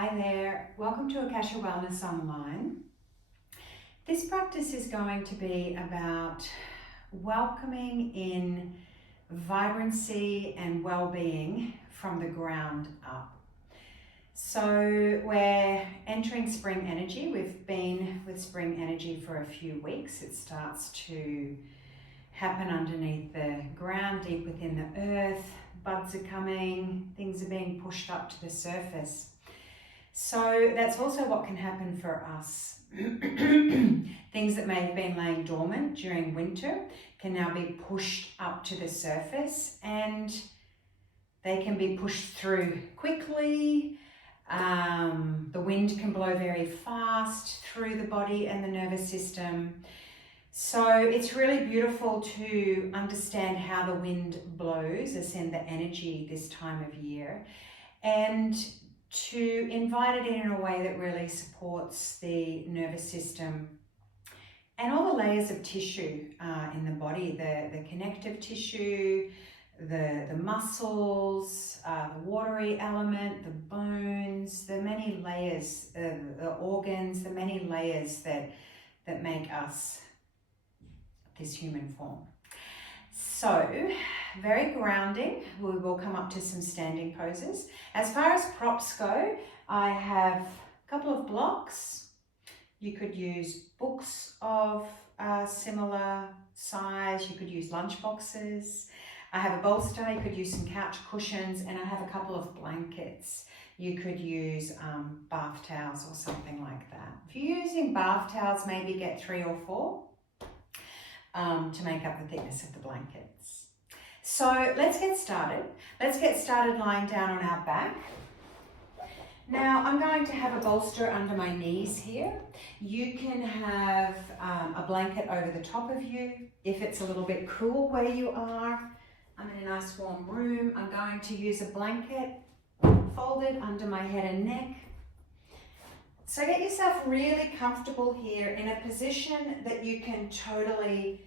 Hi there, welcome to Akasha Wellness Online. This practice is going to be about welcoming in vibrancy and well-being from the ground up. So we're entering spring energy. We've been with spring energy for a few weeks. It starts to happen underneath the ground, deep within the earth. Buds are coming, things are being pushed up to the surface. So that's also what can happen for us. Things that may have been laying dormant during winter can now be pushed up to the surface, and they can be pushed through quickly. The wind can blow very fast through the body and the nervous system. So it's really beautiful to understand how the wind blows, as in the energy this time of year, and to invite it in a way that really supports the nervous system and all the layers of tissue in the body, the connective tissue, the muscles, the watery element, the bones, the many layers, the organs, the many layers that make us this human form. So, very grounding. We will come up to some standing poses. As far as props go, I have a couple of blocks. You could use books of similar size. You could use lunch boxes. I have a bolster. You could use some couch cushions, and I have a couple of blankets. You could use bath towels or something like that. If you're using bath towels, maybe get 3 or 4. To make up the thickness of the blankets. So let's get started. Let's get started lying down on our back. Now I'm going to have a bolster under my knees here. You can have a blanket over the top of you. If it's a little bit cool where you are, I'm in a nice warm room. I'm going to use a blanket folded under my head and neck. So get yourself really comfortable here in a position that you can totally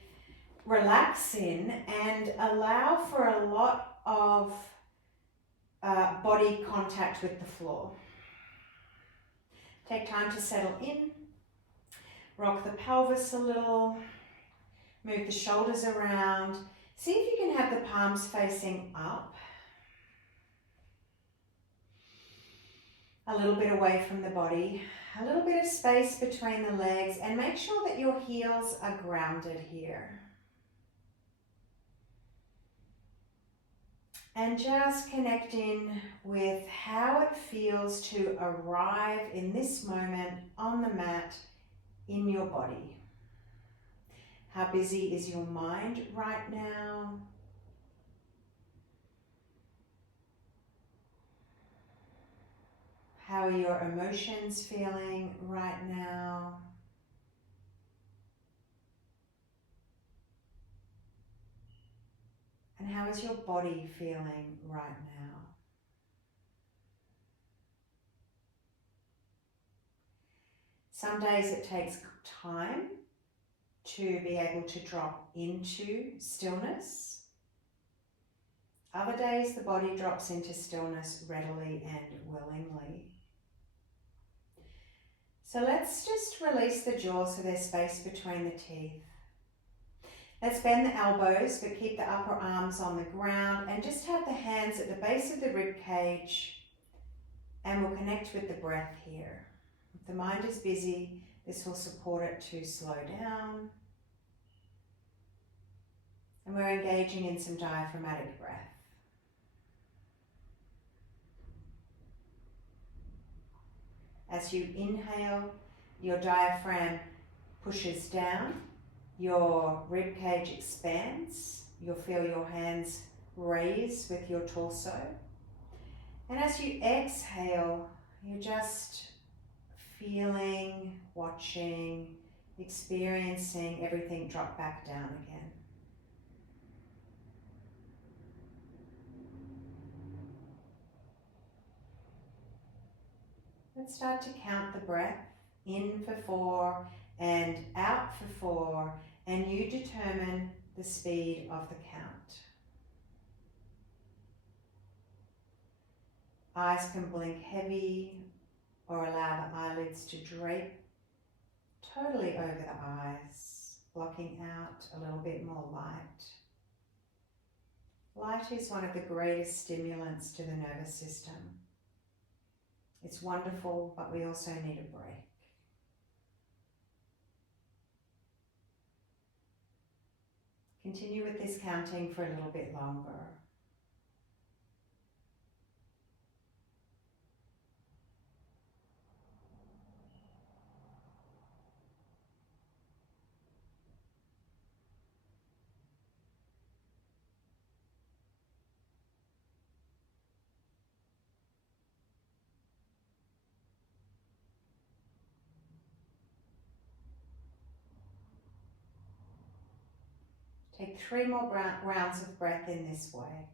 relax in and allow for a lot of body contact with the floor. Take time to settle in, rock the pelvis a little, move the shoulders around. See if you can have the palms facing up, a little bit away from the body, a little bit of space between the legs, and make sure that your heels are grounded here. And just connecting with how it feels to arrive in this moment on the mat in your body. How busy is your mind right now? How are your emotions feeling right now? And how is your body feeling right now? Some days it takes time to be able to drop into stillness. Other days the body drops into stillness readily and willingly. So let's just release the jaw so there's space between the teeth. Let's bend the elbows, but keep the upper arms on the ground and just have the hands at the base of the rib cage, and we'll connect with the breath here. If the mind is busy, this will support it to slow down. And we're engaging in some diaphragmatic breath. As you inhale, your diaphragm pushes down. Your rib cage expands. You'll feel your hands raise with your torso. And as you exhale, you're just feeling, watching, experiencing everything drop back down again. Let's start to count the breath. In for 4 and out for 4. And you determine the speed of the count. Eyes can blink heavy or allow the eyelids to drape totally over the eyes, blocking out a little bit more light. Light is one of the greatest stimulants to the nervous system. It's wonderful, but we also need a break. Continue with this counting for a little bit longer. Take 3 more rounds of breath in this way.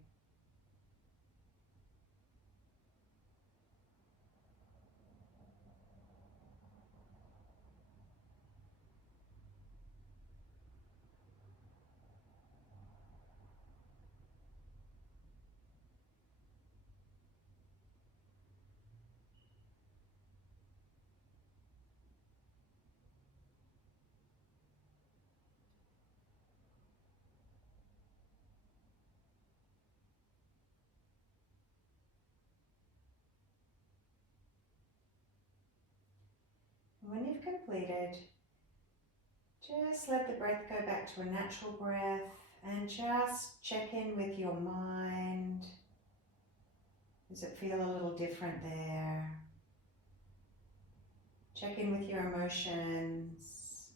When you've completed, just let the breath go back to a natural breath and just check in with your mind. Does it feel a little different there? Check in with your emotions.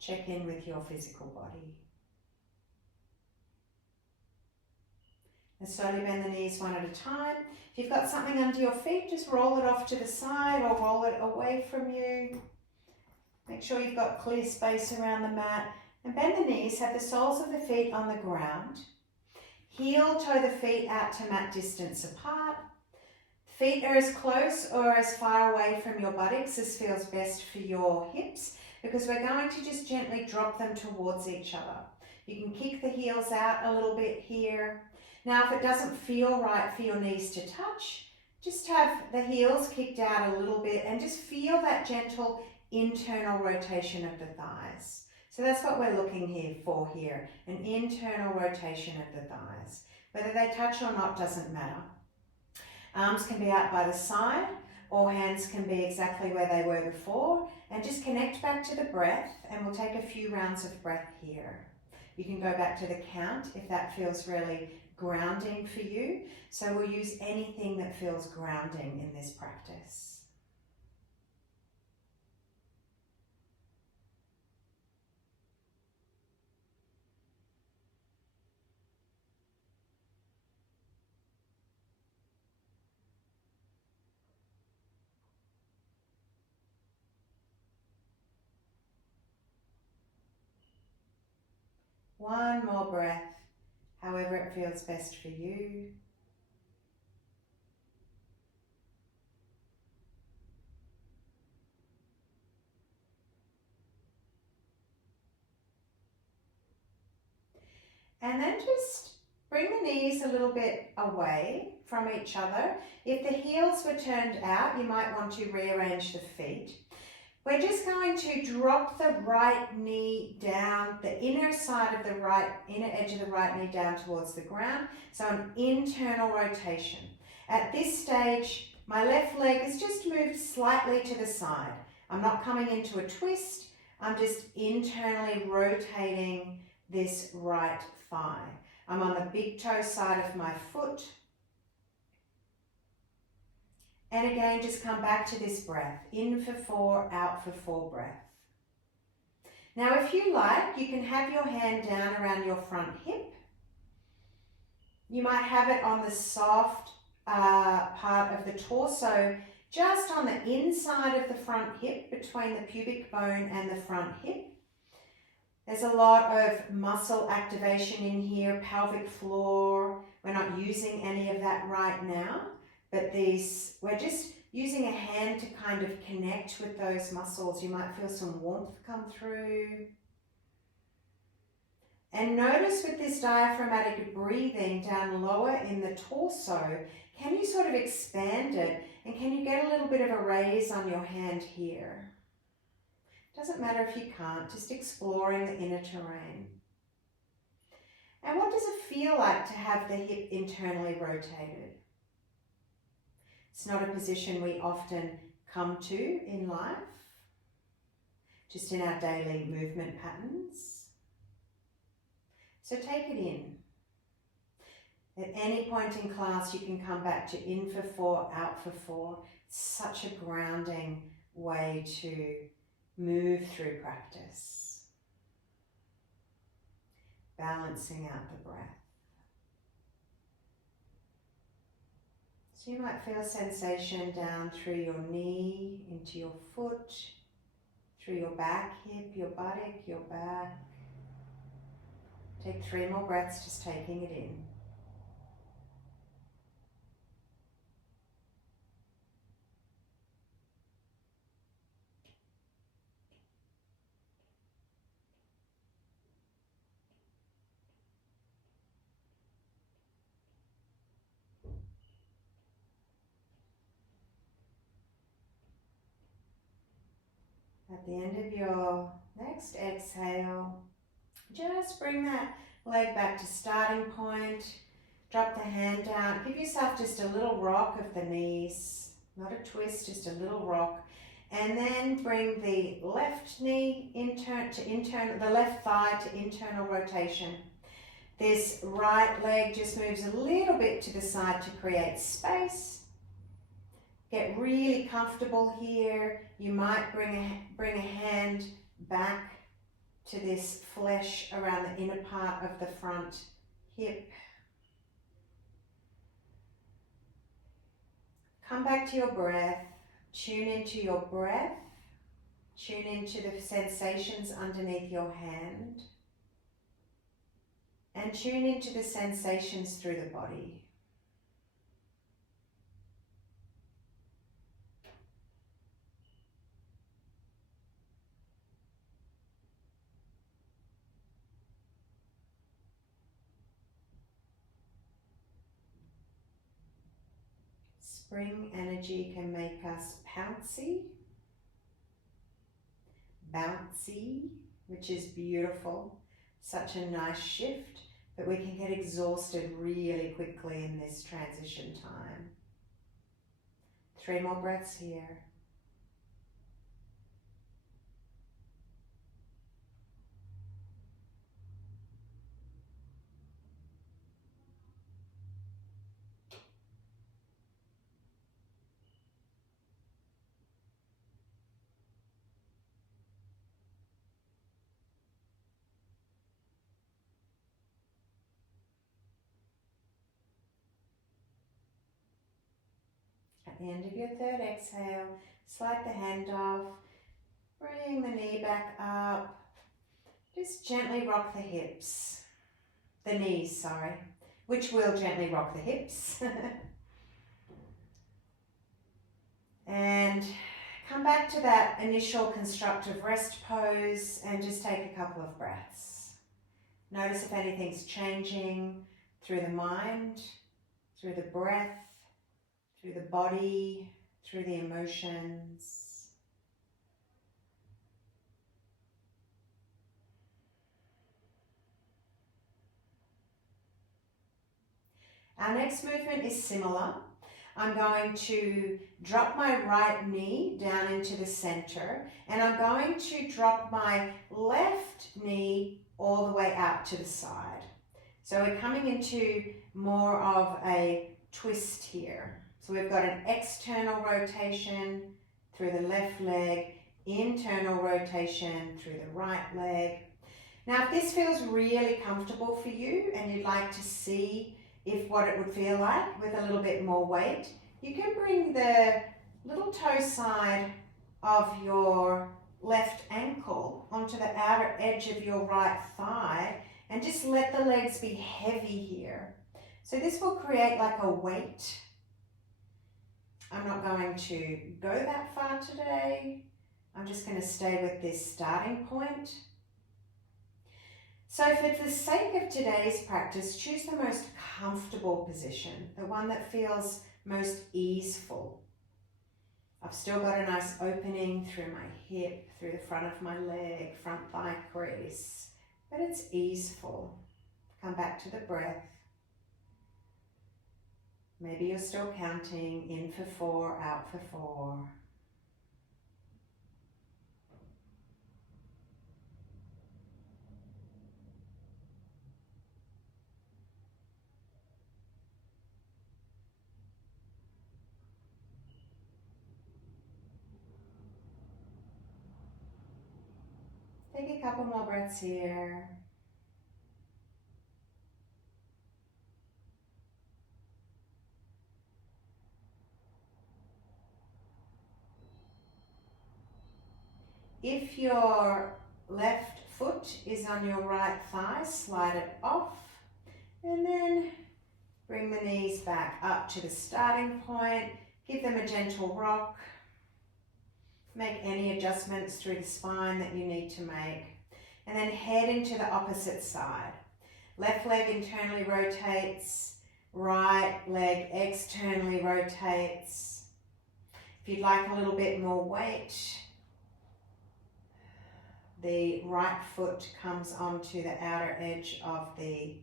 Check in with your physical body. And slowly bend the knees one at a time. If you've got something under your feet, just roll it off to the side or roll it away from you. Make sure you've got clear space around the mat. And bend the knees, have the soles of the feet on the ground. Heel toe the feet out to mat distance apart. Feet are as close or as far away from your buttocks as feels best for your hips, because we're going to just gently drop them towards each other. You can kick the heels out a little bit here. Now, if it doesn't feel right for your knees to touch, just have the heels kicked out a little bit and just feel that gentle internal rotation of the thighs. So that's what we're looking for here, an internal rotation of the thighs. Whether they touch or not doesn't matter. Arms can be out by the side or hands can be exactly where they were before, and just connect back to the breath, and we'll take a few rounds of breath here. You can go back to the count if that feels really grounding for you. So we'll use anything that feels grounding in this practice. One more breath, however it feels best for you. And then just bring the knees a little bit away from each other. If the heels were turned out, you might want to rearrange the feet. We're just going to drop the right knee down, the inner side of the inner edge of the right knee down towards the ground. So an internal rotation. At this stage, my left leg has just moved slightly to the side. I'm not coming into a twist. I'm just internally rotating this right thigh. I'm on the big toe side of my foot. And again, just come back to this breath. In for 4, out for 4 breath. Now, if you like, you can have your hand down around your front hip. You might have it on the soft part of the torso, just on the inside of the front hip, between the pubic bone and the front hip. There's a lot of muscle activation in here, pelvic floor. We're not using any of that right now. But we're just using a hand to kind of connect with those muscles. You might feel some warmth come through. And notice with this diaphragmatic breathing down lower in the torso, can you sort of expand it, and can you get a little bit of a raise on your hand here? Doesn't matter if you can't, just exploring the inner terrain. And what does it feel like to have the hip internally rotated? It's not a position we often come to in life, just in our daily movement patterns. So take it in. At any point in class, you can come back to in for 4, out for 4. It's such a grounding way to move through practice. Balancing out the breath. So you might feel sensation down through your knee, into your foot, through your back hip, your buttock, your back. Take 3 more breaths, just taking it in. At the end of your next exhale, just bring that leg back to starting point. Drop the hand down. Give yourself just a little rock of the knees. Not a twist, just a little rock. And then bring the left knee the left thigh to internal rotation. This right leg just moves a little bit to the side to create space. Get really comfortable here. You might bring a hand back to this flesh around the inner part of the front hip. Come back to your breath. Tune into your breath. Tune into the sensations underneath your hand. And tune into the sensations through the body. Spring energy can make us pouncy, bouncy, which is beautiful. Such a nice shift, but we can get exhausted really quickly in this transition time. 3 more breaths here. At the end of your 3rd exhale, slide the hand off, bring the knee back up, just gently rock the hips, the knees, sorry, which will gently rock the hips. And come back to that initial constructive rest pose and just take a couple of breaths. Notice if anything's changing through the mind, through the breath, through the body, through the emotions. Our next movement is similar. I'm going to drop my right knee down into the center, and I'm going to drop my left knee all the way out to the side. So we're coming into more of a twist here. So we've got an external rotation through the left leg, internal rotation through the right leg. Now, if this feels really comfortable for you and you'd like to see what it would feel like with a little bit more weight, you can bring the little toe side of your left ankle onto the outer edge of your right thigh and just let the legs be heavy here. So this will create like a weight. I'm not going to go that far today. I'm just going to stay with this starting point. So for the sake of today's practice, choose the most comfortable position, the one that feels most easeful. I've still got a nice opening through my hip, through the front of my leg, front thigh crease, but it's easeful. Come back to the breath. Maybe you're still counting in for 4, out for 4. Take a couple more breaths here. If your left foot is on your right thigh, slide it off and then bring the knees back up to the starting point. Give them a gentle rock. Make any adjustments through the spine that you need to make. And then head into the opposite side. Left leg internally rotates, right leg externally rotates. If you'd like a little bit more weight, the right foot comes onto the outer edge of the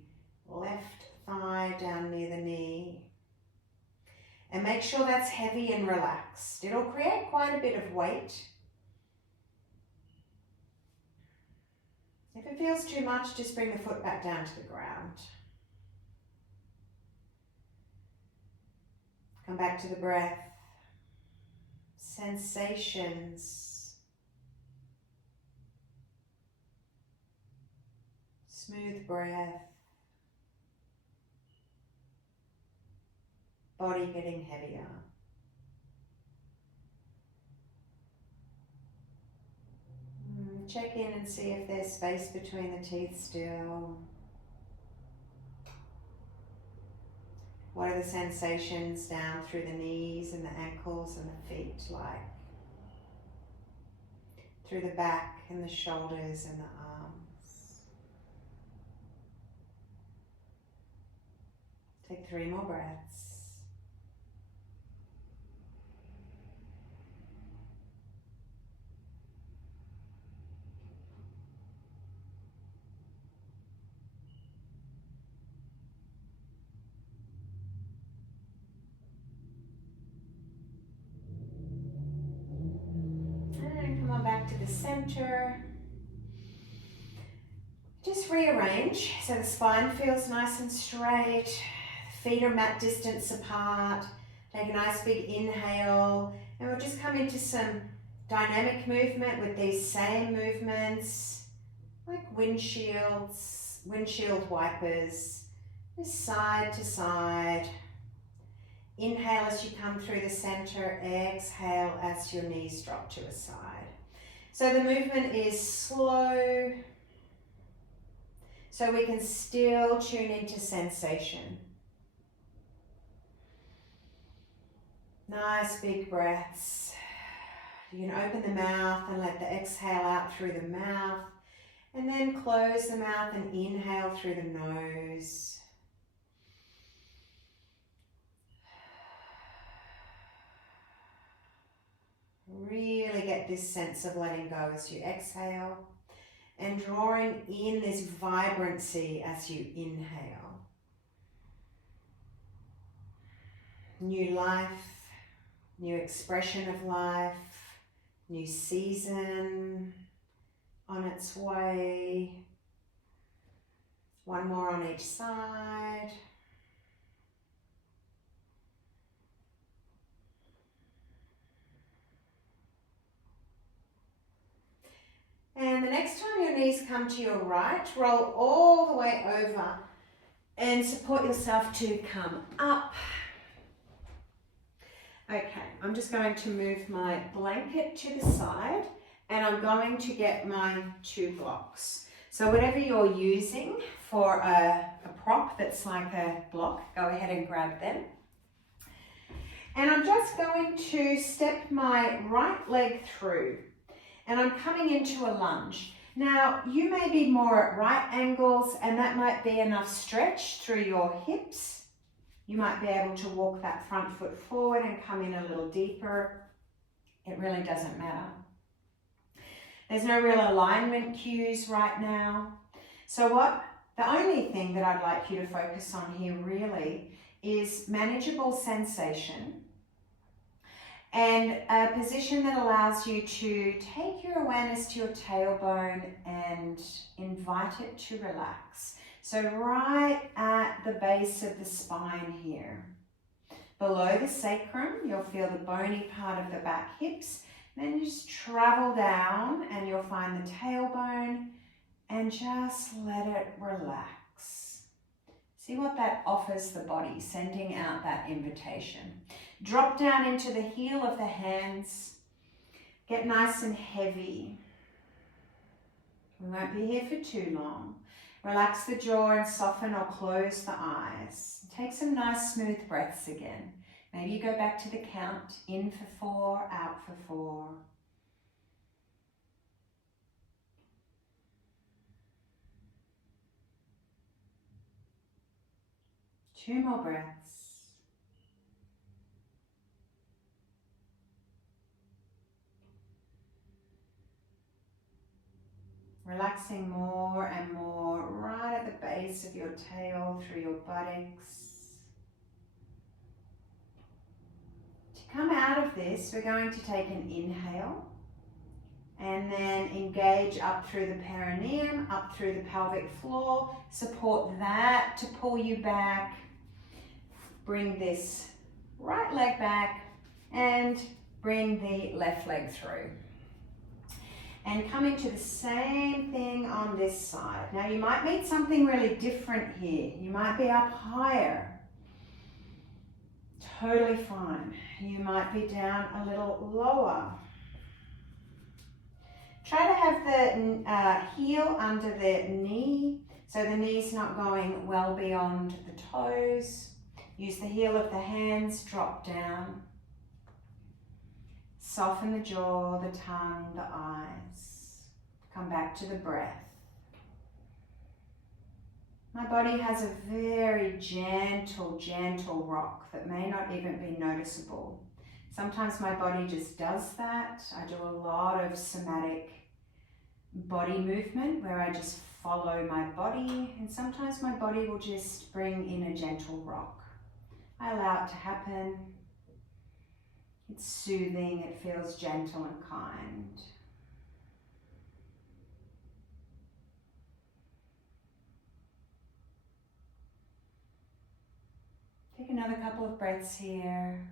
left thigh down near the knee. And make sure that's heavy and relaxed. It'll create quite a bit of weight. If it feels too much, just bring the foot back down to the ground. Come back to the breath. Sensations. Smooth breath. Body getting heavier. Check in and see if there's space between the teeth still. What are the sensations down through the knees and the ankles and the feet like? Through the back and the shoulders and the arms. Take 3 more breaths. Back to the center. Just rearrange so the spine feels nice and straight. Feet are mat distance apart. Take a nice big inhale and we'll just come into some dynamic movement with these same movements like windshield wipers, just side to side. Inhale as you come through the center, exhale as your knees drop to a side. So the movement is slow, so we can still tune into sensation. Nice big breaths. You can open the mouth and let the exhale out through the mouth, and then close the mouth and inhale through the nose. Really get this sense of letting go as you exhale and drawing in this vibrancy as you inhale. New life, new expression of life, new season on its way. One more on each side. And the next time your knees come to your right, roll all the way over and support yourself to come up. Okay, I'm just going to move my blanket to the side and I'm going to get my 2 blocks. So whatever you're using for a prop that's like a block, go ahead and grab them. And I'm just going to step my right leg through. And I'm coming into a lunge. Now, you may be more at right angles, and that might be enough stretch through your hips. You might be able to walk that front foot forward and come in a little deeper. It really doesn't matter. There's no real alignment cues right now. So the only thing that I'd like you to focus on here really is manageable sensation and a position that allows you to take your awareness to your tailbone and invite it to relax. So right at the base of the spine here. Below the sacrum, you'll feel the bony part of the back hips. Then you just travel down and you'll find the tailbone and just let it relax. See what that offers the body, sending out that invitation. Drop down into the heel of the hands. Get nice and heavy. We won't be here for too long. Relax the jaw and soften or close the eyes. Take some nice smooth breaths again. Maybe you go back to the count. In for 4, out for 4. Two more breaths. Relaxing more and more right at the base of your tail, through your buttocks. To come out of this, we're going to take an inhale and then engage up through the perineum, up through the pelvic floor. Support that to pull you back. Bring this right leg back and bring the left leg through. And come into the same thing on this side. Now you might meet something really different here. You might be up higher. Totally fine. You might be down a little lower. Try to have the heel under the knee, so the knee's not going well beyond the toes. Use the heel of the hands, drop down. Soften the jaw, the tongue, the eyes. Come back to the breath. My body has a very gentle rock that may not even be noticeable. Sometimes my body just does that. I do a lot of somatic body movement where I just follow my body, and sometimes my body will just bring in a gentle rock. I allow it to happen. It's soothing, it feels gentle and kind. Take another couple of breaths here.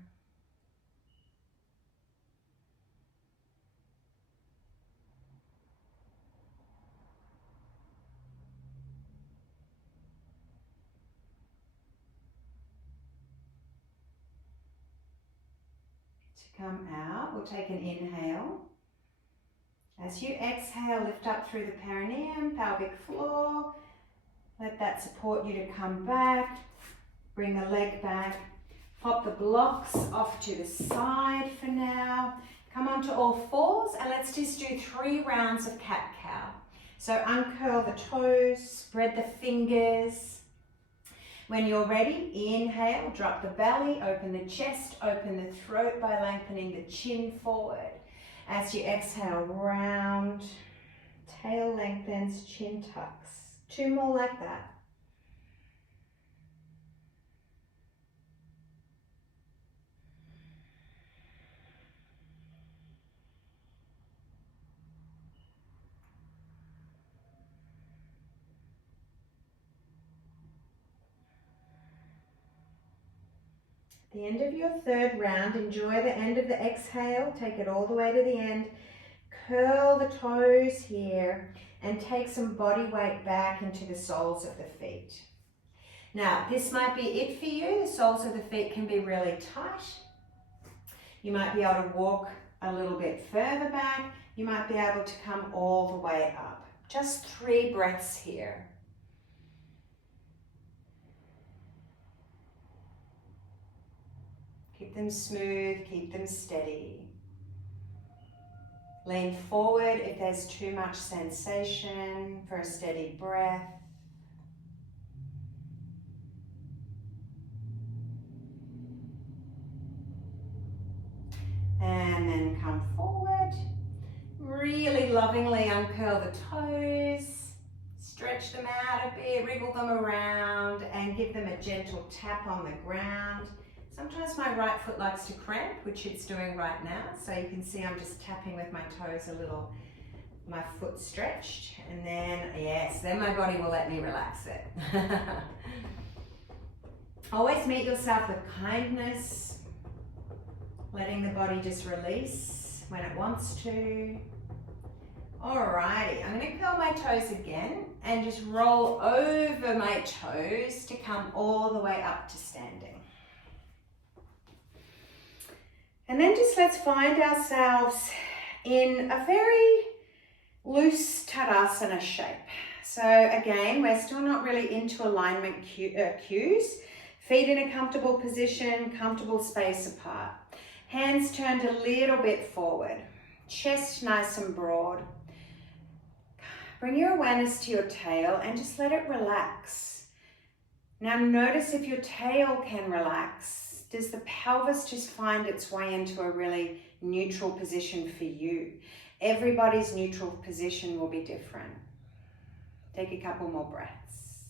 Come out, we'll take an inhale. As you exhale, lift up through the perineum, pelvic floor. Let that support you to come back. Bring the leg back. Pop the blocks off to the side for now. Come onto all fours and let's just do 3 rounds of cat-cow. So uncurl the toes, spread the fingers. When you're ready, inhale, drop the belly, open the chest, open the throat by lengthening the chin forward. As you exhale, round, tail lengthens, chin tucks. 2 more like that. At the end of your 3rd round, enjoy the end of the exhale, take it all the way to the end, curl the toes here and take some body weight back into the soles of the feet. Now, this might be it for you. The soles of the feet can be really tight. You might be able to walk a little bit further back. You might be able to come all the way up. Just 3 breaths here. Keep them smooth, keep them steady. Lean forward if there's too much sensation for a steady breath. And then come forward. Really lovingly uncurl the toes. Stretch them out a bit, wriggle them around, and give them a gentle tap on the ground. Sometimes my right foot likes to cramp, which it's doing right now. So you can see I'm just tapping with my toes a little, my foot stretched. And then, yes, then my body will let me relax it. Always meet yourself with kindness, letting the body just release when it wants to. Alrighty, I'm going to curl my toes again and just roll over my toes to come all the way up to standing. And then just let's find ourselves in a very loose Tadasana shape. So again, we're still not really into alignment cues. Feet in a comfortable position, comfortable space apart. Hands turned a little bit forward. Chest nice and broad. Bring your awareness to your tail and just let it relax. Now notice if your tail can relax. Does the pelvis just find its way into a really neutral position for you? Everybody's neutral position will be different. Take a couple more breaths.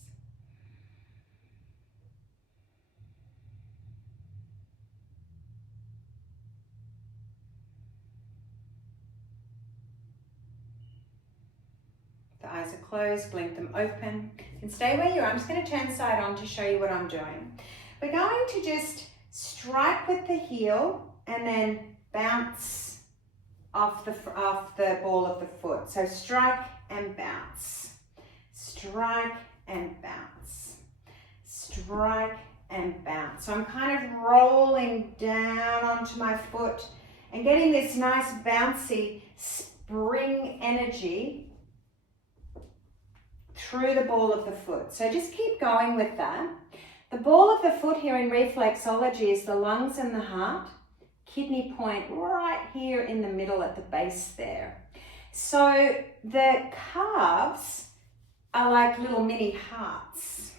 The eyes are closed, blink them open. And stay where you are. I'm just going to turn side on to show you what I'm doing. We're going to just strike with the heel and then bounce off the ball of the foot. So strike and bounce. Strike and bounce. Strike and bounce. So I'm kind of rolling down onto my foot and getting this nice bouncy spring energy through the ball of the foot. So just keep going with that. The ball of the foot here in reflexology is the lungs and the heart. Kidney point right here in the middle at the base there. So the calves are like little mini hearts.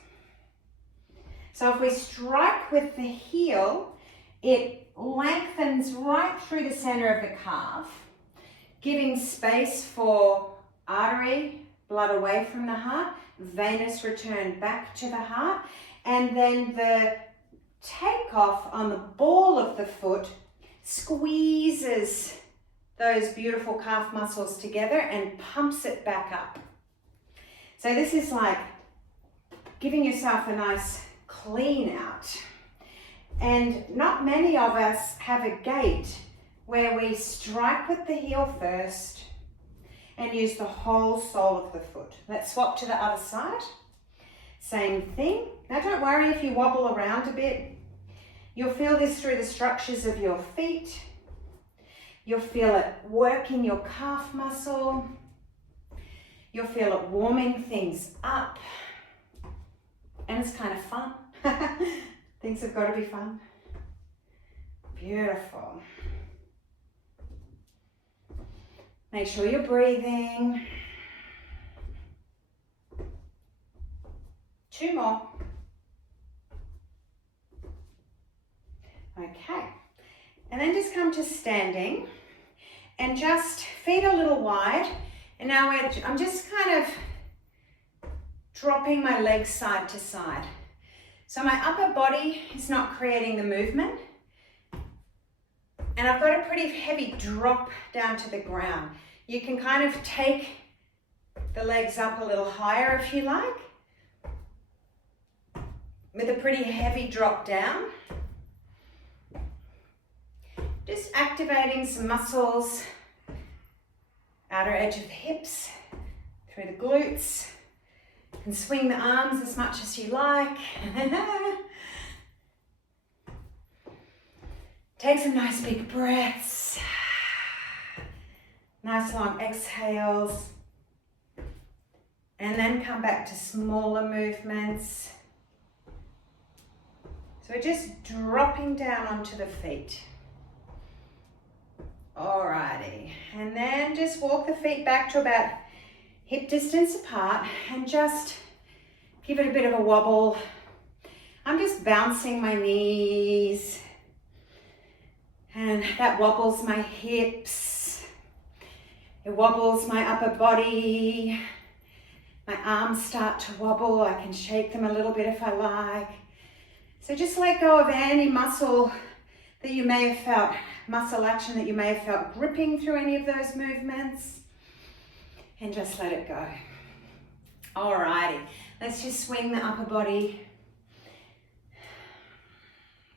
So if we strike with the heel, it lengthens right through the center of the calf, giving space for artery, blood away from the heart, venous return back to the heart, and then the takeoff on the ball of the foot squeezes those beautiful calf muscles together and pumps it back up. So this is like giving yourself a nice clean out. And not many of us have a gait where we strike with the heel first and use the whole sole of the foot. Let's swap to the other side. Same thing. Now don't worry if you wobble around a bit. You'll feel this through the structures of your feet. You'll feel it working your calf muscle. You'll feel it warming things up. And it's kind of fun. Things have got to be fun. Beautiful. Make sure you're breathing. 2 more. Okay. And then just come to standing and just feet a little wide. And now I'm just kind of dropping my legs side to side. So my upper body is not creating the movement. And I've got a pretty heavy drop down to the ground. You can kind of take the legs up a little higher if you like, with a pretty heavy drop down. Just activating some muscles, outer edge of the hips, through the glutes. You can swing the arms as much as you like. Take some nice big breaths. Nice long exhales. And then come back to smaller movements. So we're just dropping down onto the feet. Alrighty, and then just walk the feet back to about hip distance apart and just give it a bit of a wobble. I'm just bouncing my knees, and that wobbles my hips. It wobbles my upper body. My arms start to wobble. I can shake them a little bit if I like. So just let go of any muscle that you may have felt, muscle action that you may have felt gripping through any of those movements, and just let it go. Alrighty, let's just swing the upper body.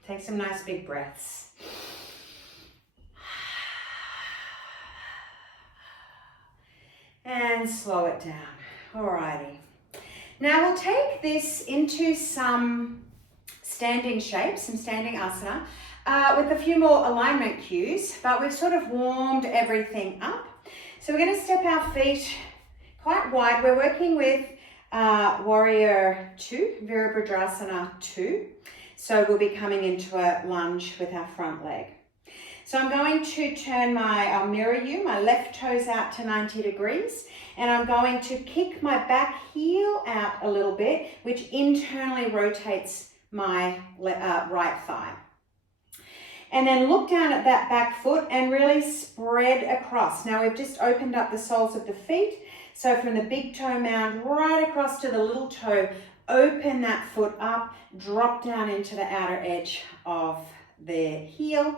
Take some nice big breaths. And slow it down. Alrighty. Now we'll take this into some standing shapes, some standing asana, with a few more alignment cues, but we've sort of warmed everything up. So we're going to step our feet quite wide. We're working with Warrior 2, Virabhadrasana 2. So we'll be coming into a lunge with our front leg. So I'm going to turn I'll mirror you, my left toes out to 90 degrees, and I'm going to kick my back heel out a little bit, which internally rotates my right thigh. And then look down at that back foot and really spread across. Now we've just opened up the soles of the feet. So from the big toe mound right across to the little toe, open that foot up, drop down into the outer edge of the heel.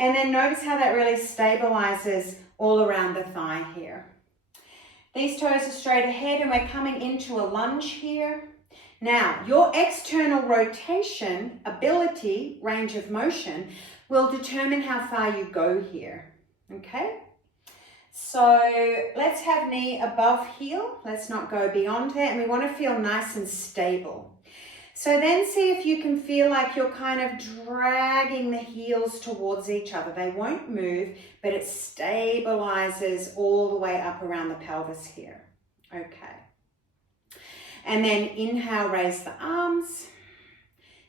And then notice how that really stabilizes all around the thigh here. These toes are straight ahead and we're coming into a lunge here. Now, your external rotation, ability, range of motion will determine how far you go here, okay? So let's have knee above heel. Let's not go beyond that, and we want to feel nice and stable. So then see if you can feel like you're kind of dragging the heels towards each other. They won't move, but it stabilizes all the way up around the pelvis here. Okay. And then inhale, raise the arms.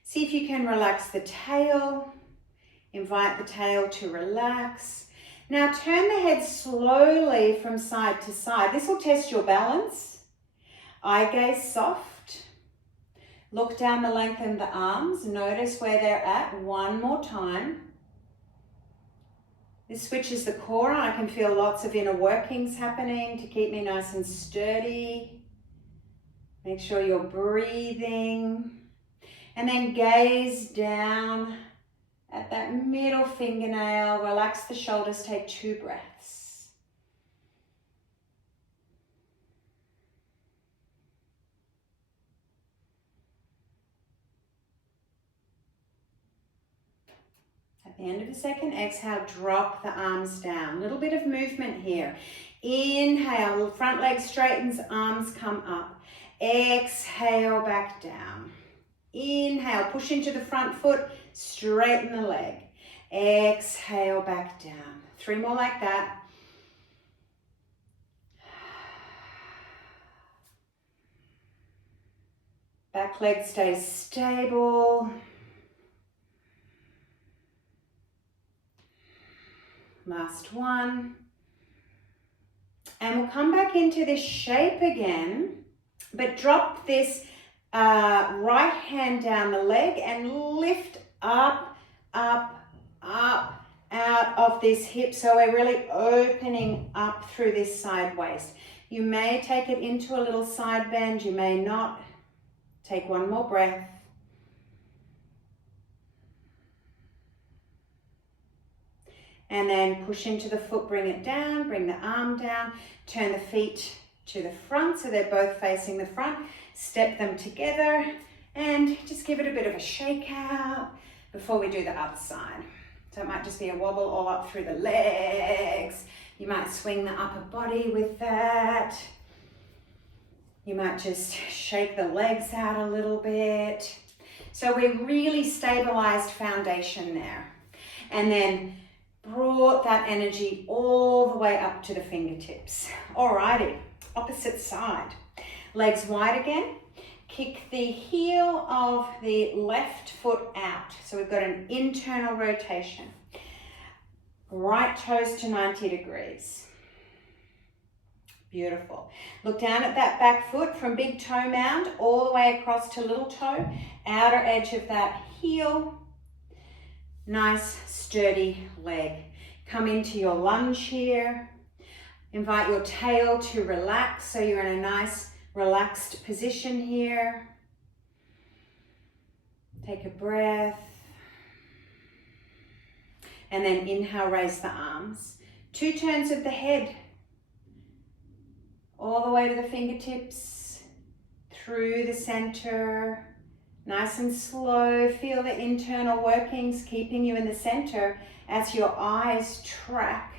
See if you can relax the tail. Invite the tail to relax. Now turn the head slowly from side to side. This will test your balance. Eye gaze soft. Look down the length of the arms. Notice where they're at. One more time. This switches the core on. I can feel lots of inner workings happening to keep me nice and sturdy. Make sure you're breathing. And then gaze down at that middle fingernail. Relax the shoulders. Take 2 breaths. At the end of the second exhale, drop the arms down. Little bit of movement here. Inhale, front leg straightens, arms come up. Exhale, back down. Inhale, push into the front foot, straighten the leg. Exhale, back down. 3 more like that. Back leg stays stable. Last one. And we'll come back into this shape again, but drop this right hand down the leg and lift up, up, up, out of this hip. So we're really opening up through this side waist. You may take it into a little side bend, you may not. Take 1 more breath. And then push into the foot, bring it down, bring the arm down, turn the feet to the front so they're both facing the front. Step them together and just give it a bit of a shake out before we do the other side. So it might just be a wobble all up through the legs. You might swing the upper body with that. You might just shake the legs out a little bit. So we really stabilized foundation there. And then brought that energy all the way up to the fingertips. Alrighty, opposite side. Legs wide again. Kick the heel of the left foot out. So we've got an internal rotation. Right toes to 90 degrees. Beautiful. Look down at that back foot from big toe mound all the way across to little toe, outer edge of that heel. Nice sturdy leg. Come into your lunge here. Invite your tail to relax so you're in a nice relaxed position here. Take a breath. And then inhale, raise the arms. 2 turns of the head. All the way to the fingertips, through the center, nice and slow. Feel the internal workings keeping you in the center as your eyes track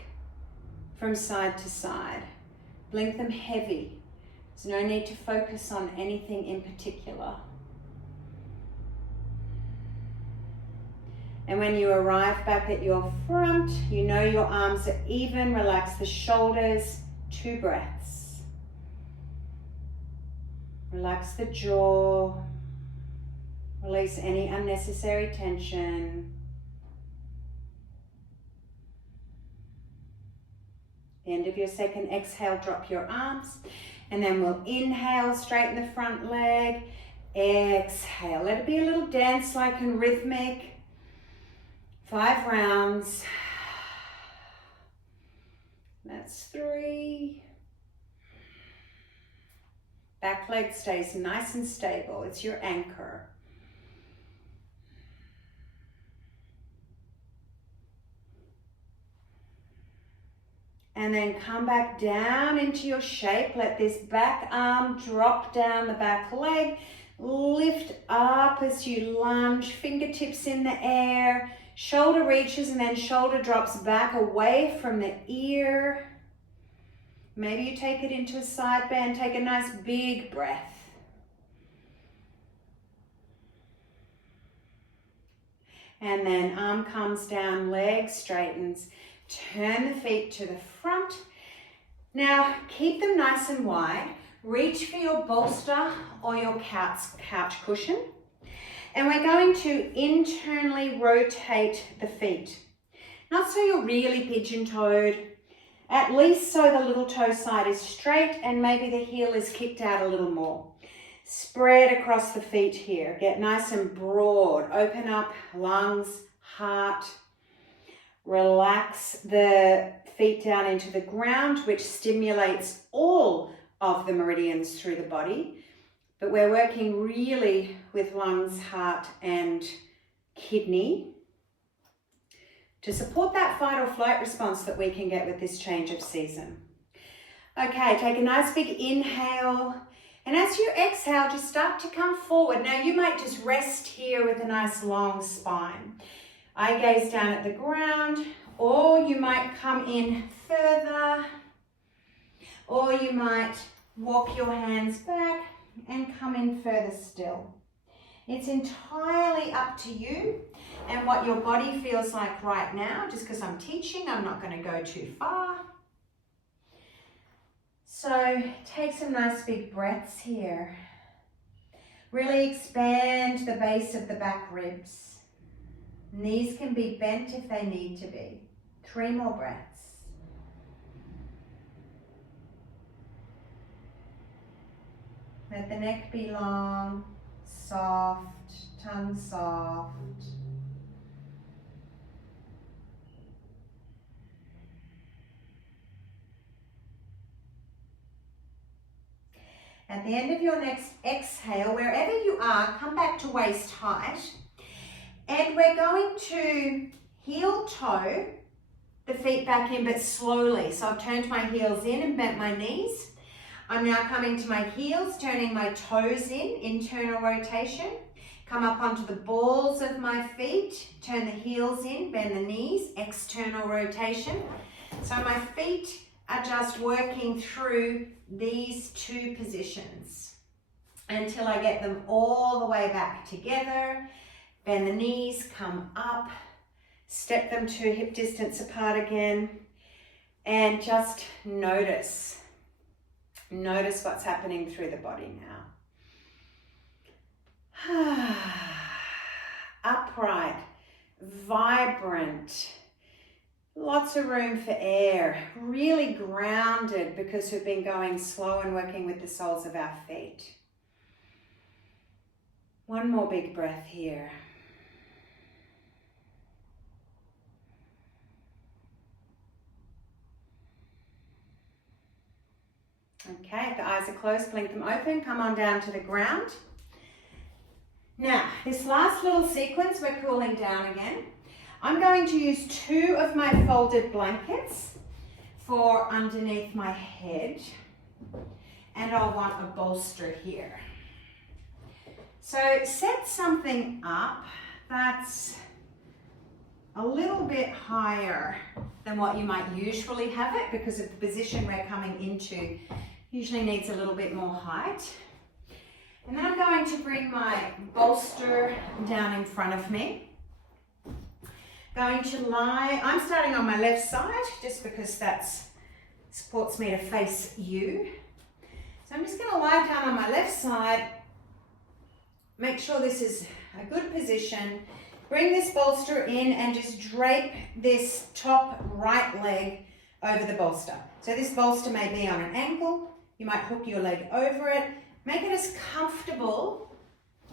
from side to side. Blink them heavy. There's no need to focus on anything in particular. And when you arrive back at your front, you know your arms are even. Relax the shoulders, 2 breaths. Relax the jaw, release any unnecessary tension. The end of your second exhale, drop your arms, and then we'll inhale, straighten the front leg, exhale. Let it be a little dance-like and rhythmic. 5 rounds. That's 3. Back leg stays nice and stable. It's your anchor. And then come back down into your shape. Let this back arm drop down the back leg. Lift up as you lunge, fingertips in the air. Shoulder reaches and then shoulder drops back away from the ear. Maybe you take it into a side bend. Take a nice big breath. And then arm comes down, leg straightens. Turn the feet to the front. Now keep them nice and wide. Reach for your bolster or your couch cushion. And we're going to internally rotate the feet. Not so you're really pigeon-toed. At least so the little toe side is straight and maybe the heel is kicked out a little more. Spread across the feet here. Get nice and broad. Open up lungs, heart. Relax the feet down into the ground, which stimulates all of the meridians through the body. But we're working really with lungs, heart, and kidney to support that fight or flight response that we can get with this change of season. Okay, take a nice big inhale. And as you exhale, just start to come forward. Now you might just rest here with a nice long spine. Eye gaze down at the ground, or you might come in further, or you might walk your hands back and come in further still. It's entirely up to you and what your body feels like right now. Just because I'm teaching, I'm not going to go too far. So take some nice big breaths here. Really expand the base of the back ribs. Knees can be bent if they need to be. 3 more breaths. Let the neck be long, soft, tongue soft. At the end of your next exhale, wherever you are, come back to waist height. And we're going to heel toe the feet back in, but slowly. So I've turned my heels in and bent my knees. I'm now coming to my heels, turning my toes in, internal rotation. Come up onto the balls of my feet, turn the heels in, bend the knees, external rotation. So my feet are just working through these 2 positions until I get them all the way back together. Bend the knees, come up, step them to hip distance apart again, and just notice. Notice what's happening through the body now. Upright, vibrant, Lots of room for air, really grounded because we've been going slow and working with the soles of our feet. One more big breath here. Okay, if the eyes are closed, blink them open, come on down to the ground. Now, this last little sequence, we're cooling down again. I'm going to use 2 of my folded blankets for underneath my head, and I'll want a bolster here. So set something up that's a little bit higher than what you might usually have it, because of the position we're coming into usually needs a little bit more height. And then I'm going to bring my bolster down in front of me. Going to lie, I'm starting on my left side just because that supports me to face you. So I'm just going to lie down on my left side. Make sure this is a good position. Bring this bolster in and just drape this top right leg over the bolster. So this bolster may be on an ankle. You might hook your leg over it. Make it as comfortable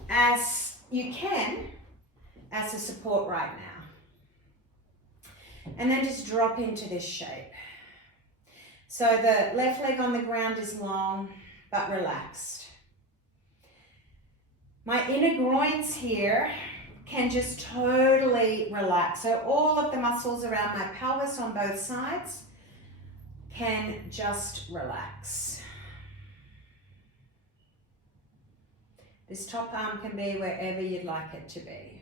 as you can as a support right now. And then just drop into this shape. So the left leg on the ground is long but relaxed. My inner groins here can just totally relax. So all of the muscles around my pelvis on both sides can just relax. This top arm can be wherever you'd like it to be.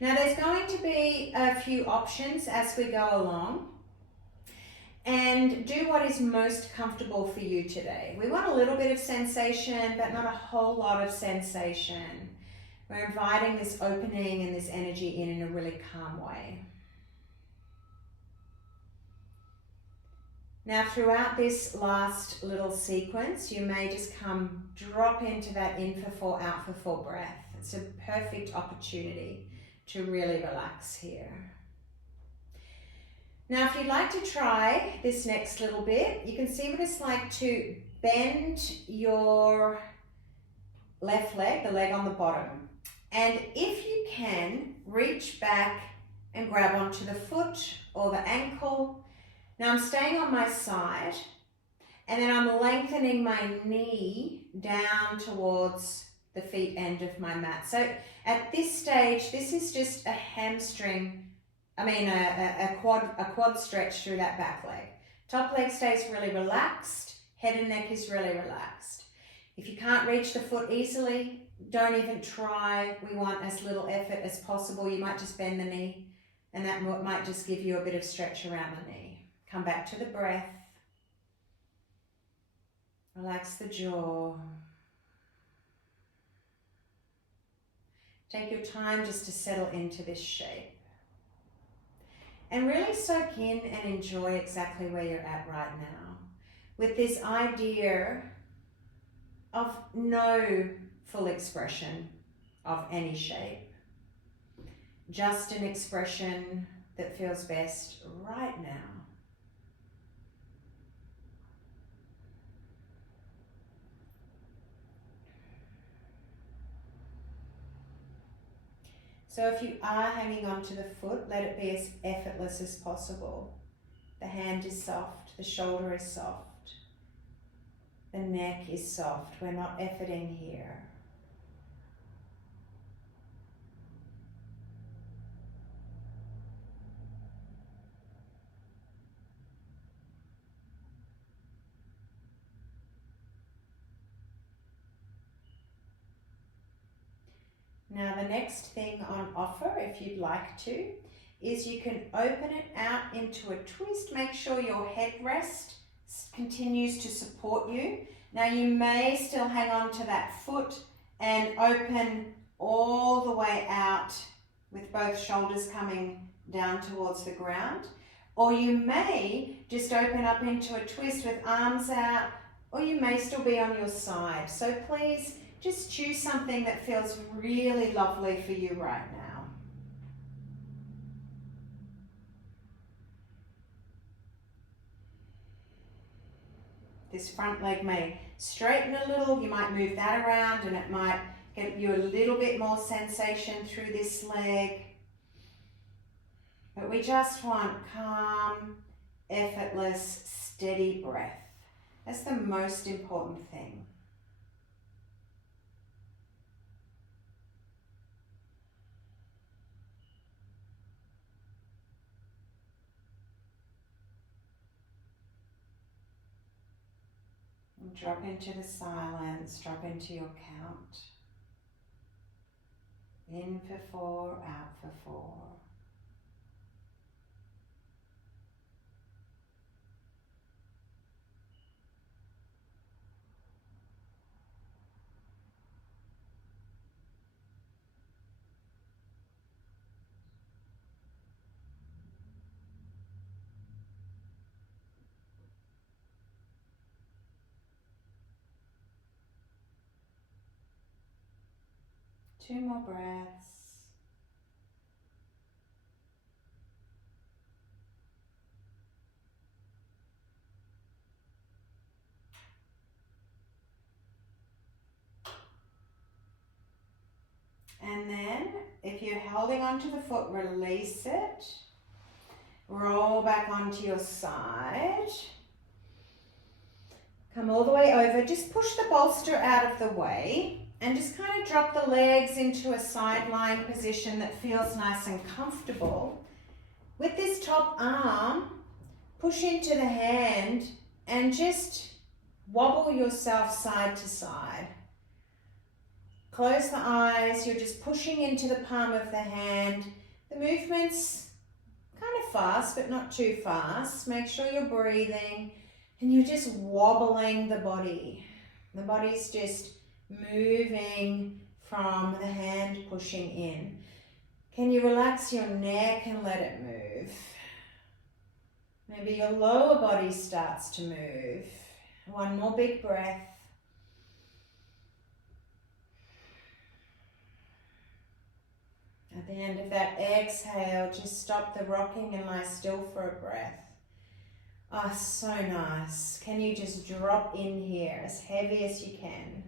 Now there's going to be a few options as we go along, and do what is most comfortable for you today. We want a little bit of sensation, but not a whole lot of sensation. We're inviting this opening and this energy in a really calm way. Now throughout this last little sequence, you may just drop into that in for 4, out for 4 breath. It's a perfect opportunity to really relax here. Now if you'd like to try this next little bit, you can see what it's like to bend your left leg, the leg on the bottom. And if you can, reach back and grab onto the foot or the ankle. Now I'm staying on my side, and then I'm lengthening my knee down towards the feet end of my mat. So at this stage, this is just a hamstring, a quad stretch through that back leg. Top leg stays really relaxed, head and neck is really relaxed. If you can't reach the foot easily, don't even try. We want as little effort as possible. You might just bend the knee, and that might just give you a bit of stretch around the knee. Come back to the breath. Relax the jaw. Take your time just to settle into this shape. And really soak in and enjoy exactly where you're at right now, with this idea of no full expression of any shape. Just an expression that feels best right now. So if you are hanging onto the foot, let it be as effortless as possible. The hand is soft, the shoulder is soft, the neck is soft. We're not efforting here. Now the next thing on offer, if you'd like to, is you can open it out into a twist. Make sure your headrest continues to support you. Now you may still hang on to that foot and open all the way out with both shoulders coming down towards the ground. Or you may just open up into a twist with arms out, or you may still be on your side. So please, just choose something that feels really lovely for you right now. This front leg may straighten a little. You might move that around and it might get you a little bit more sensation through this leg. But we just want calm, effortless, steady breath. That's the most important thing. And drop into the silence, drop into your count. In for 4, out for 4. Two more breaths. And then, if you're holding onto the foot, release it. Roll back onto your side. Come all the way over. Just push the bolster out of the way and just kind of drop the legs into a side lying position that feels nice and comfortable. With this top arm, push into the hand and just wobble yourself side to side. Close the eyes, you're just pushing into the palm of the hand. The movement's kind of fast, but not too fast. Make sure you're breathing and you're just wobbling the body. The body's just moving from the hand pushing in. Can you relax your neck and let it move? Maybe your lower body starts to move. One more big breath. At the end of that exhale, just stop the rocking and lie still for a breath. Ah, oh, so nice. Can you just drop in here as heavy as you can?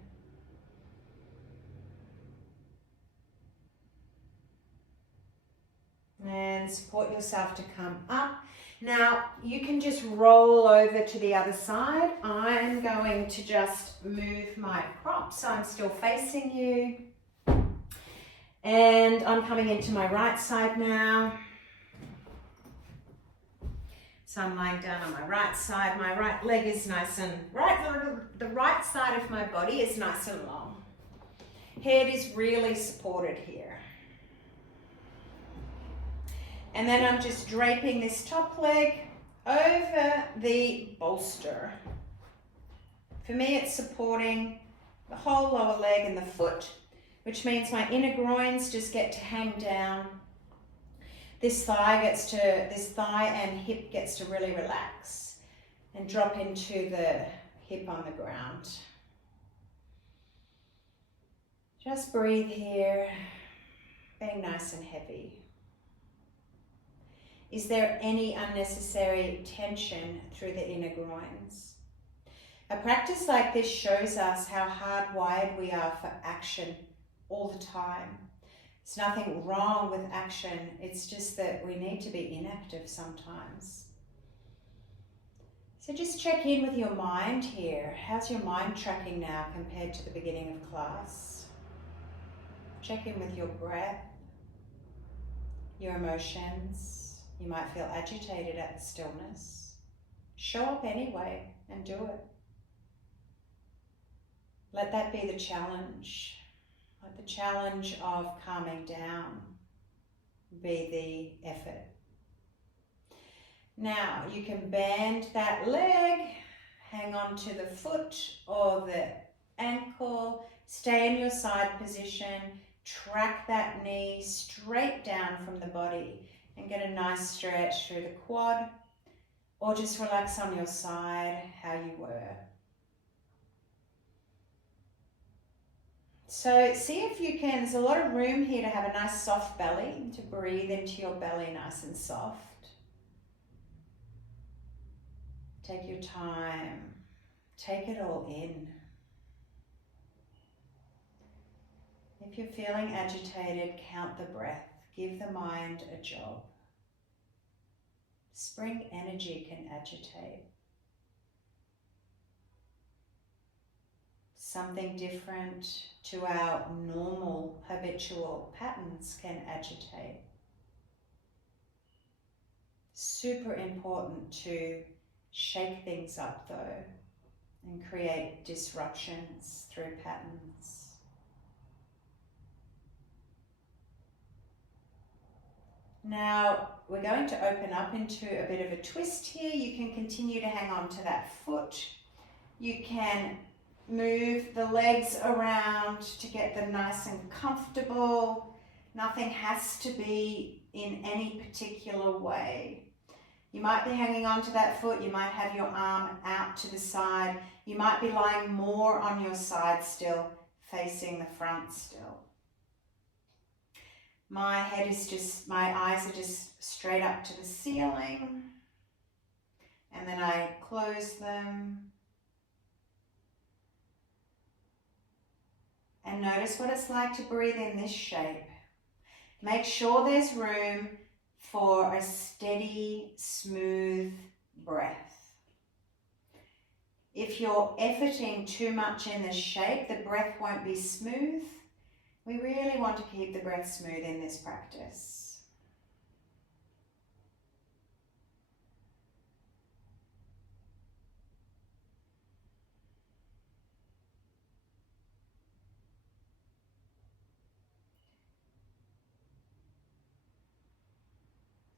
And support yourself to come up. Now, you can just roll over to the other side. I'm going to just move my prop so I'm still facing you. And I'm coming into my right side now. So I'm lying down on my right side. My right leg is nice and the right side of my body is nice and long. Head is really supported here. And then I'm just draping this top leg over the bolster. For me, it's supporting the whole lower leg and the foot, which means my inner groins just get to hang down. This thigh and hip gets to really relax and drop into the hip on the ground. Just breathe here, being nice and heavy. Is there any unnecessary tension through the inner groins? A practice like this shows us how hardwired we are for action all the time. There's nothing wrong with action, it's just that we need to be inactive sometimes. So just check in with your mind here. How's your mind tracking now compared to the beginning of class? Check in with your breath, your emotions. You might feel agitated at the stillness. Show up anyway and do it. Let that be the challenge. Let the challenge of calming down be the effort. Now you can bend that leg, hang on to the foot or the ankle, stay in your side position, track that knee straight down from the body and get a nice stretch through the quad, or just relax on your side how you were. So see if you can, there's a lot of room here to have a nice soft belly, to breathe into your belly nice and soft. Take your time. Take it all in. If you're feeling agitated, count the breath. Give the mind a job. Spring energy can agitate. Something different to our normal habitual patterns can agitate. Super important to shake things up though and create disruptions through patterns. Now we're going to open up into a bit of a twist here. You can continue to hang on to that foot. You can move the legs around to get them nice and comfortable. Nothing has to be in any particular way. You might be hanging on to that foot. You might have your arm out to the side. You might be lying more on your side still, facing the front still. My eyes are just straight up to the ceiling. And then I close them. And notice what it's like to breathe in this shape. Make sure there's room for a steady, smooth breath. If you're efforting too much in this shape, the breath won't be smooth. We really want to keep the breath smooth in this practice.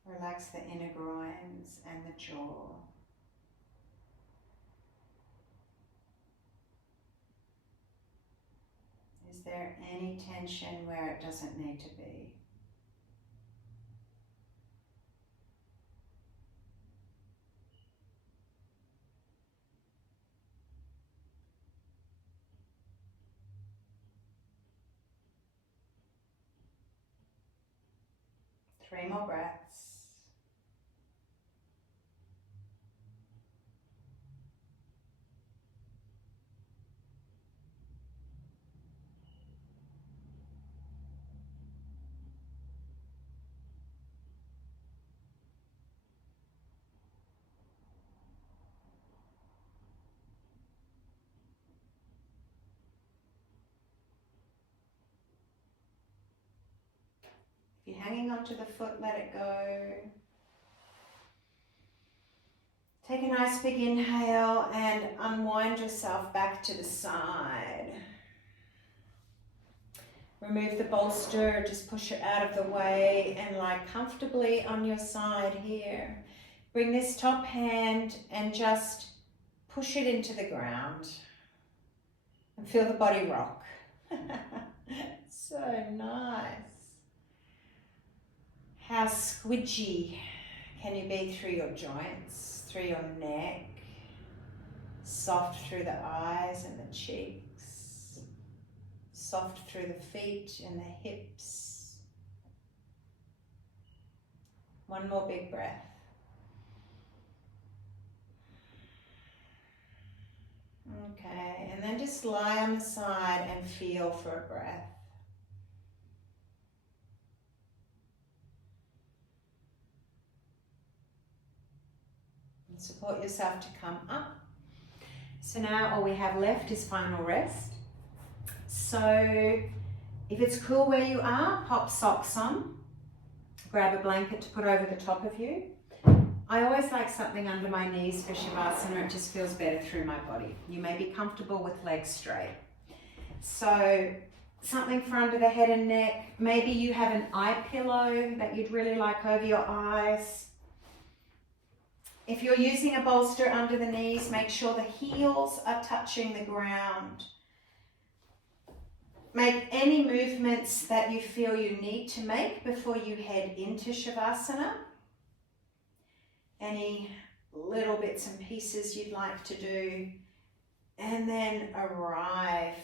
Relax the inner groins and the jaw. Is there any tension where it doesn't need to be? Three more breaths. If you're hanging onto the foot, let it go. Take a nice big inhale and unwind yourself back to the side. Remove the bolster, just push it out of the way and lie comfortably on your side here. Bring this top hand and just push it into the ground and feel the body rock. So nice. How squidgy can you be through your joints, through your neck, soft through the eyes and the cheeks, soft through the feet and the hips. One more big breath. Okay, and then just lie on the side and feel for a breath. And support yourself to come up. So now all we have left is final rest. So if it's cool where you are, pop socks on. Grab a blanket to put over the top of you. I always like something under my knees for Shavasana. It just feels better through my body. You may be comfortable with legs straight. So something for under the head and neck. Maybe you have an eye pillow that you'd really like over your eyes. If you're using a bolster under the knees, make sure the heels are touching the ground. Make any movements that you feel you need to make before you head into Shavasana. Any little bits and pieces you'd like to do. And then arrive.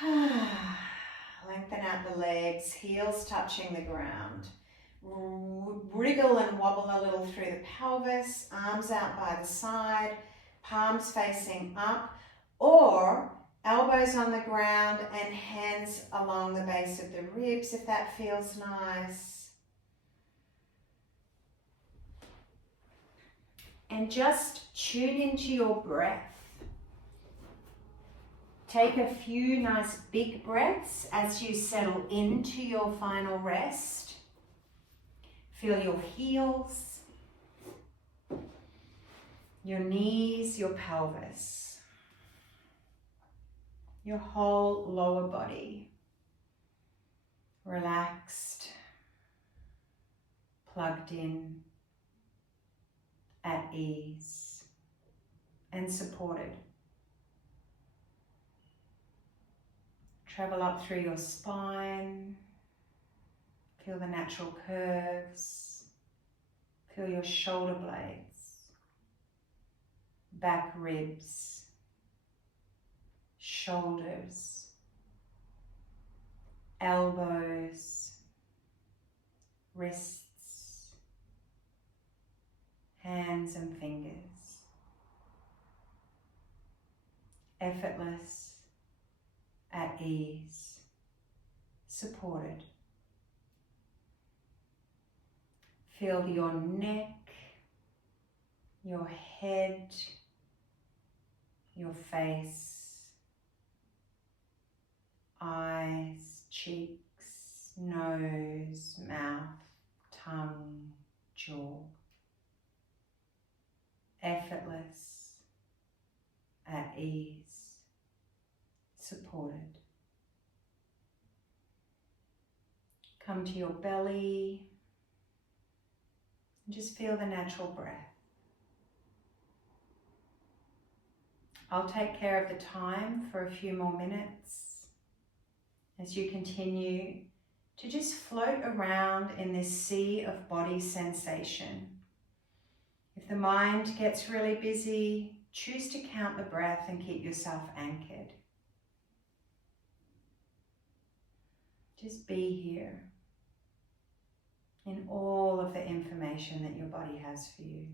Lengthen out the legs, heels touching the ground. Wriggle and wobble a little through the pelvis, arms out by the side. palms facing up, or elbows on the ground and hands along the base of the ribs if that feels nice. And just tune into your breath. Take a few nice big breaths as you settle into your final rest. Feel your heels, your knees, your pelvis, your whole lower body. Relaxed, plugged in, at ease, and supported. Travel up through your spine. Feel the natural curves. Feel your shoulder blades, back ribs, shoulders, elbows, wrists, hands and fingers. Effortless, at ease, supported. Feel your neck, your head, your face, eyes, cheeks, nose, mouth, tongue, jaw. Effortless, at ease, supported. Come to your belly and just feel the natural breath. I'll take care of the time for a few more minutes as you continue to just float around in this sea of body sensation. If the mind gets really busy, choose to count the breath and keep yourself anchored. Just be here in all of the information that your body has for you.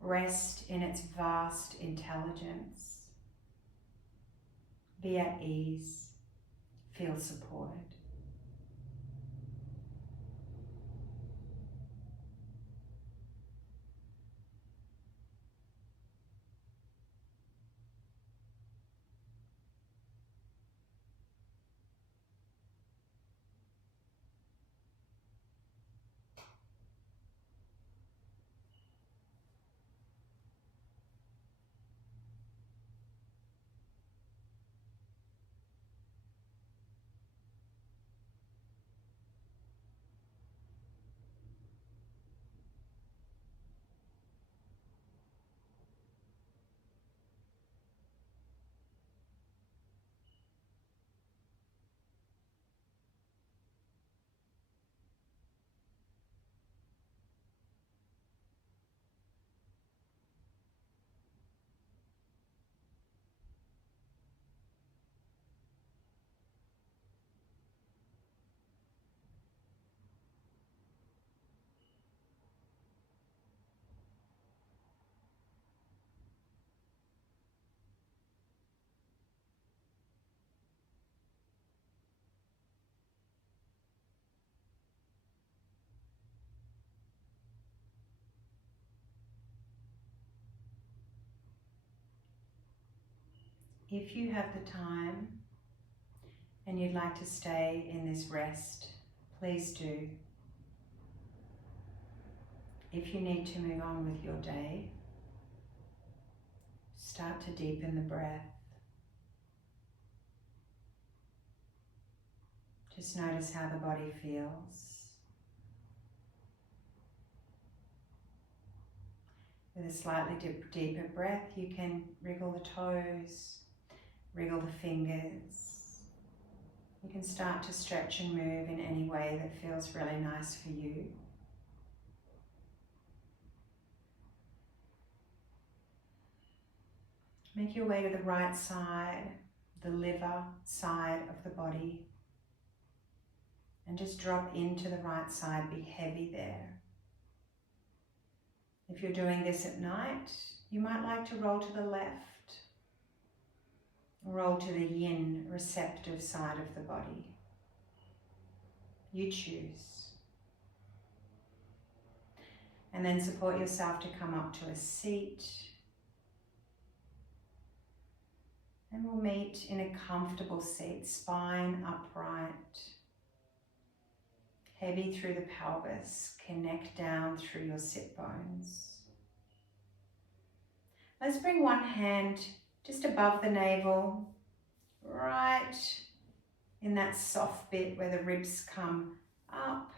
Rest in its vast intelligence. Be at ease. Feel supported. If you have the time and you'd like to stay in this rest, please do. If you need to move on with your day, start to deepen the breath. Just notice how the body feels. With a slightly deeper breath, you can wriggle the toes, wriggle the fingers. You can start to stretch and move in any way that feels really nice for you. Make your way to the right side, the liver side of the body, and just drop into the right side. Be heavy there. If you're doing this at night, you might like to roll to the left, roll to the yin, receptive side of the body. You choose. And then support yourself to come up to a seat. And we'll meet in a comfortable seat, spine upright. Heavy through the pelvis, connect down through your sit bones. Let's bring one hand just above the navel, right in that soft bit where the ribs come up.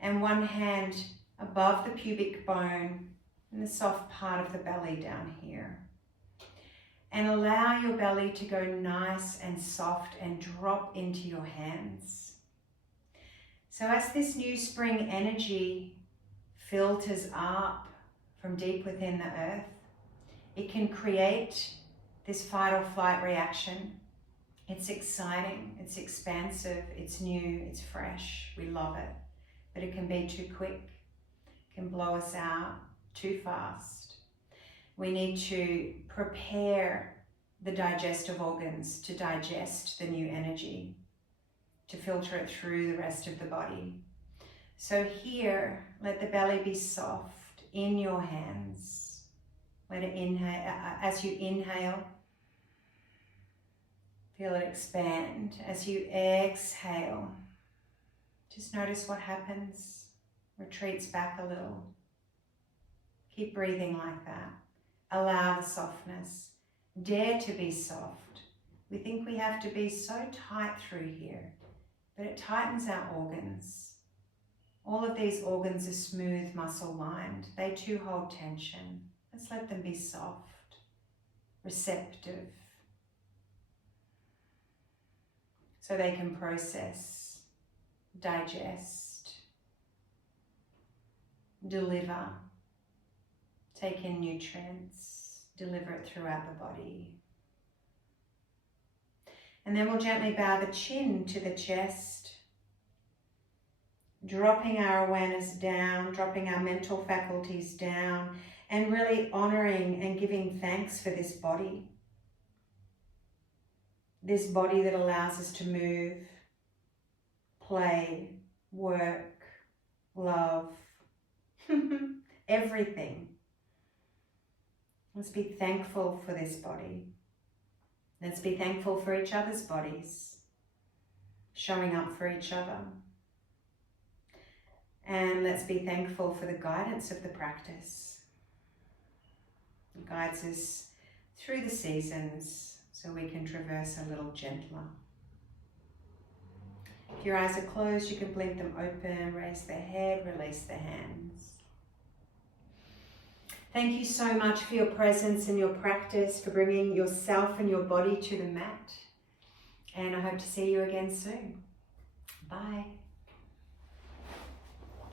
And one hand above the pubic bone in the soft part of the belly down here. And allow your belly to go nice and soft and drop into your hands. So as this new spring energy filters up from deep within the earth, it can create this fight or flight reaction. It's exciting, it's expansive, it's new, it's fresh, we love it. But it can be too quick, it can blow us out too fast. We need to prepare the digestive organs to digest the new energy, to filter it through the rest of the body. So here, let the belly be soft in your hands. Let it inhale. As you inhale, feel it expand. As you exhale, just notice what happens. Retreats back a little. Keep breathing like that. Allow the softness. Dare to be soft. We think we have to be so tight through here, but it tightens our organs. All of these organs are smooth, muscle-lined. They too hold tension. Let's let them be soft, receptive, so they can process, digest, deliver, take in nutrients, deliver it throughout the body. And then we'll gently bow the chin to the chest, dropping our awareness down, dropping our mental faculties down, and really honoring and giving thanks for this body. This body that allows us to move, play, work, love, everything. Let's be thankful for this body. Let's be thankful for each other's bodies, showing up for each other. And let's be thankful for the guidance of the practice. It guides us through the seasons so we can traverse a little gentler. If your eyes are closed, you can blink them open, raise the head, release the hands. Thank you so much for your presence and your practice, for bringing yourself and your body to the mat. And I hope to see you again soon. Bye.